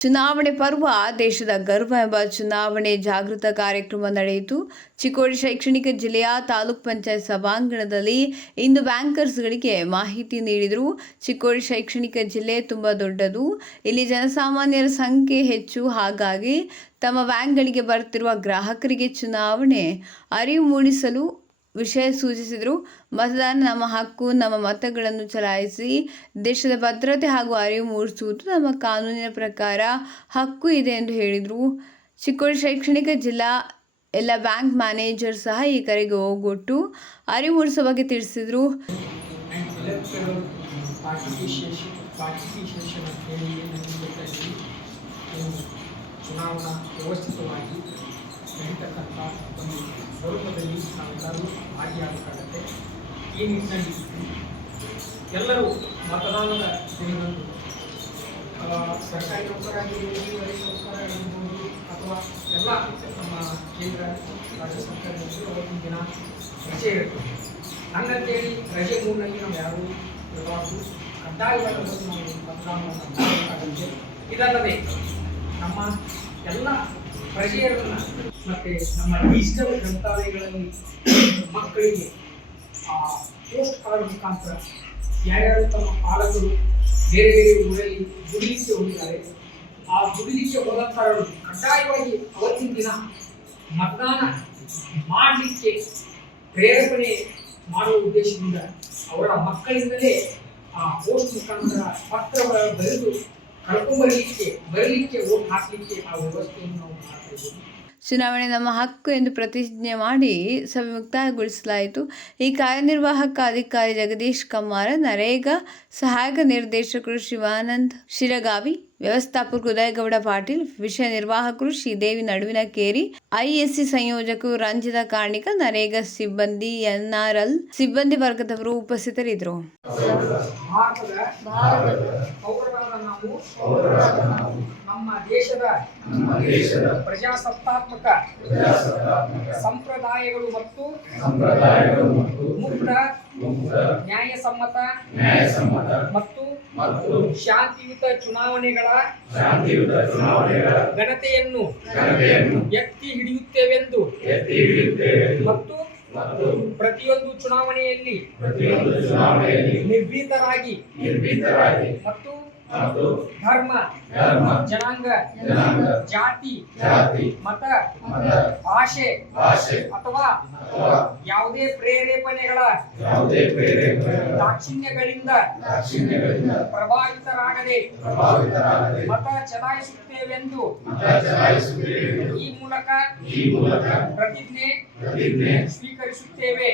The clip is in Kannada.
ಚುನಾವಣೆ ಪರ್ವ, ದೇಶದ ಗರ್ವ ಎಂಬ ಚುನಾವಣೆ ಜಾಗೃತ ಕಾರ್ಯಕ್ರಮ ನಡೆಯಿತು. ಚಿಕ್ಕೋಡಿ ಶೈಕ್ಷಣಿಕ ಜಿಲ್ಲೆಯ ತಾಲೂಕ್ ಪಂಚಾಯತ್ ಸಭಾಂಗಣದಲ್ಲಿ ಇಂದು ಬ್ಯಾಂಕರ್ಸ್ಗಳಿಗೆ ಮಾಹಿತಿ ನೀಡಿದರು. ಚಿಕ್ಕೋಡಿ ಶೈಕ್ಷಣಿಕ ಜಿಲ್ಲೆ ತುಂಬ ದೊಡ್ಡದು. ಇಲ್ಲಿ ಜನಸಾಮಾನ್ಯರ ಸಂಖ್ಯೆ ಹೆಚ್ಚು. ಹಾಗಾಗಿ ತಮ್ಮ ಬ್ಯಾಂಕ್ಗಳಿಗೆ ಬರುತ್ತಿರುವ ಗ್ರಾಹಕರಿಗೆ ಚುನಾವಣೆ ಅರಿವು ಮೂಡಿಸಲು ವಿಷಯ ಸೂಚಿಸಿದರು. ಮತದಾನ ನಮ್ಮ ಹಕ್ಕು, ನಮ್ಮ ಮತಗಳನ್ನು ಚಲಾಯಿಸಿ ದೇಶದ ಭದ್ರತೆ ಹಾಗೂ ಅರಿವು ಮೂಡಿಸುವುದು ನಮ್ಮ ಕಾನೂನಿನ ಪ್ರಕಾರ ಹಕ್ಕು ಇದೆ ಎಂದು ಹೇಳಿದರು. ಚಿಕ್ಕೋಡಿ ಶೈಕ್ಷಣಿಕ ಜಿಲ್ಲಾ ಎಲ್ಲ ಬ್ಯಾಂಕ್ ಮ್ಯಾನೇಜರ್ ಸಹ ಈ ಕರೆಗೆ ಹೋಗೊಟ್ಟು ಅರಿವು ಮೂಡಿಸುವ ಬಗ್ಗೆ ತಿಳಿಸಿದರು. ಚುನಾವಣಾ ವ್ಯವಸ್ಥಿತವಾಗಿ ನಡೀತಕ್ಕಂಥ ಒಂದು ಸ್ವರೂಪದಲ್ಲಿ ನಾವೆಲ್ಲರೂ ಭಾಗಿಯಾಗಬೇಕಾಗತ್ತೆ. ಈ ನಿಟ್ಟಿನಲ್ಲಿ ಎಲ್ಲರೂ ಮತದಾನದ ದಿನದಂದು ಸರ್ಕಾರಿ ನೌಕರಾಗಿರ್ಬೋದು ರೈತ ನೌಕರಾಗಿರ್ಬೋದು ಅಥವಾ ಎಲ್ಲ ನಮ್ಮ ಕೇಂದ್ರ, ರಾಜ್ಯ ಸರ್ಕಾರದಲ್ಲಿ ಅವತ್ತಿನ ದಿನ ರಜೆ ಇರುತ್ತೆ. ಹಂಗಂತೇಳಿ ರಜೆ ಮೂಡಿನಲ್ಲಿ ನಾವು ಯಾರು ಇರಬಾರ್ದು. ಕಡ್ಡಾಯವಾಗಿ ಬಂದು ನಾವು ಮತದಾನವನ್ನು ಇದಲ್ಲದೆ ನಮ್ಮ ಎಲ್ಲ ಪ್ರಜೆಯರನ್ನ ಮತ್ತೆ ನಮ್ಮ ಡಿಜಿಟಲ್ ಗ್ರಂಥಾಲಯಗಳಲ್ಲಿ ಮಕ್ಕಳಿಗೆ, ಆ ಪೋಸ್ಟ್ ಕಾರ್ಡ್ ಮುಖಾಂತರ ಯಾರ್ಯಾರು ತಮ್ಮ ಪಾಲಕರು ಬೇರೆ ಬೇರೆ ಊರಲ್ಲಿ ದುಡಿಲಿಕ್ಕೆ ಹೋಗಿದ್ದಾರೆ, ಆ ದುಡಿಲಿಕ್ಕೆ ಹೋದಂಥವರು ಕಡ್ಡಾಯವಾಗಿ ಅವತ್ತಿನ ದಿನ ಮತದಾನ ಮಾಡಲಿಕ್ಕೆ ಪ್ರೇರೇಪಣೆ ಮಾಡುವ ಉದ್ದೇಶದಿಂದ ಅವರ ಮಕ್ಕಳಿಂದಲೇ ಆ ಪೋಸ್ಟ್ ಮುಖಾಂತರ ಪತ್ರ ಬರೆದು ಬರಲಿಕ್ಕೆ ಓಟ್ ಹಾಕಲಿಕ್ಕೆ ಆ ವ್ಯವಸ್ಥೆಯನ್ನು ನಾವು ಮಾಡ್ತಾ ಇದ್ದೀವಿ ಚುನಾವಣೆ ನಮ್ಮ ಹಕ್ಕು ಎಂದು ಪ್ರತಿಜ್ಞೆ ಮಾಡಿ ಸಭೆ ಮುಕ್ತಾಯಗೊಳಿಸಲಾಯಿತು. ಈ ಕಾರ್ಯನಿರ್ವಾಹಕ ಅಧಿಕಾರಿ ಜಗದೀಶ್ ಕಮ್ಮಾರ ನರೇಗಾ ಸಹಾಯಕ ನಿರ್ದೇಶಕರು ಶಿವಾನಂದ್ ಶಿರಗಾವಿ ವ್ಯವಸ್ಥಾಪಕರು ಉದಯಗೌಡ ಪಾಟೀಲ್ ವಿಷಯ ನಿರ್ವಾಹಕರು ಶ್ರೀದೇವಿ ನಡುವಿನ ಕೇರಿ ಐಎಸ್ಸಿ ಸಂಯೋಜಕರು ರಂಜಿತ ಕಾರ್ಣಿಕ ನರೇಗಾ ಸಿಬ್ಬಂದಿ ಎನ್ಆರ್ಎಲ್ ಸಿಬ್ಬಂದಿ ವರ್ಗದವರು ಉಪಸ್ಥಿತರಿದ್ದರು. ನಾವು ನಮ್ಮ ದೇಶದ ಪ್ರಜಾಸತ್ತಾತ್ಮಕ ಸಂಪ್ರದಾಯಗಳು ಮತ್ತು ಮುಕ್ತ ನ್ಯಾಯಸಮ್ಮತ ಮತ್ತು ಶಾಂತಿಯುತ ಚುನಾವಣೆಗಳ ಘನತೆಯನ್ನು ಎತ್ತಿ ಹಿಡಿಯುತ್ತೇವೆಂದು ಮತ್ತು ಪ್ರತಿಯೊಂದು ಚುನಾವಣೆಯಲ್ಲಿ ನಿರ್ಭೀತರಾಗಿ ಮತ್ತು ಧರ್ಮ ಜನಾಂಗ ಜಾತಿ ಮತ ಭಾಷೆ ಅಥವಾ ಯಾವುದೇ ಪ್ರೇರೇಪಣೆಗಳ ದಾಕ್ಷಿಣ್ಯಗಳಿಂದ ಪ್ರಭಾವಿತರಾಗದೆ ಮತ ಚಲಾಯಿಸುತ್ತೇವೆಂದು ಈ ಮೂಲಕ ಪ್ರತಿಜ್ಞೆ ಸ್ವೀಕರಿಸುತ್ತೇವೆ.